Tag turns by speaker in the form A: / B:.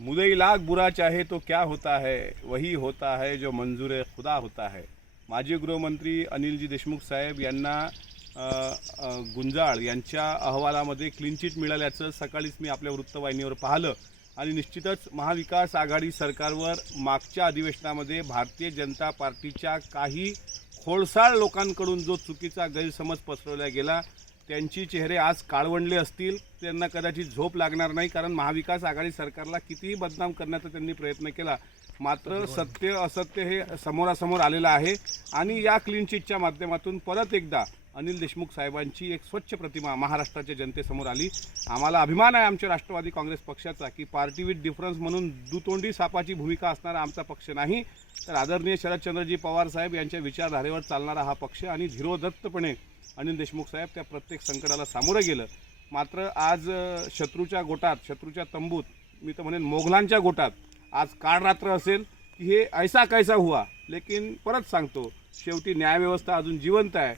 A: मुदई लाख बुरा चाहे तो क्या होता है वही होता है जो मंजूर खुदा होता है। माजी गृहमंत्री अनिलजी देशमुख साहेब यांना गुंजाळ यांच्या अहवालामध्ये क्लीन चिट मिळाल्याचं सकाळीच मी आपल्या वृत्तवाहिनीवर पाहिलं आणि निश्चितच महाविकास आघाडी सरकारवर मागच्या अधिवेशनामध्ये भारतीय जनता पार्टीच्या काही खोडसाळ लोकांकडून जो चुकीचा गैरसमज पसरवला गेला त्यांची चेहरे आज काळवंडले असतील त्यांना कदाचित झोप लागणार नाही कारण महाविकास आघाडी सरकारला कितीही बदनाम करण्याचा त्यांनी प्रयत्न केला मात्र सत्य असत्य हे समोरासमोर आलेलं आहे. आणि या क्लीन चिटच्या माध्यमातून परत एकदा अनिल देशमुख साहेबांची एक स्वच्छ प्रतिमा महाराष्ट्राच्या जनतेसमोर आली. आम्हाला अभिमान आहे आमच्या राष्ट्रवादी काँग्रेस पक्षाचा की पार्टी विथ डिफरन्स म्हणून दुतोंडी सापाची भूमिका असणारा आमचा पक्ष नाही. तर आदरणीय शरदचंद्रजी पवार साहेब यांच्या विचारधारेवर चालणारा हा पक्ष आणि धीरोदत्तपणे अनिल देशमुख साहेब त्या प्रत्येक संकटाला सामोरं गेलं. मात्र आज शत्रूच्या गोटात शत्रूच्या तंबूत मी तर म्हणेन मोघलांच्या गोटात आज काळ रात्र असेल की हे ऐसा कैसा हुआ? लेकिन परत सांगतो शेवटी न्यायव्यवस्था अजून जिवंत आहे.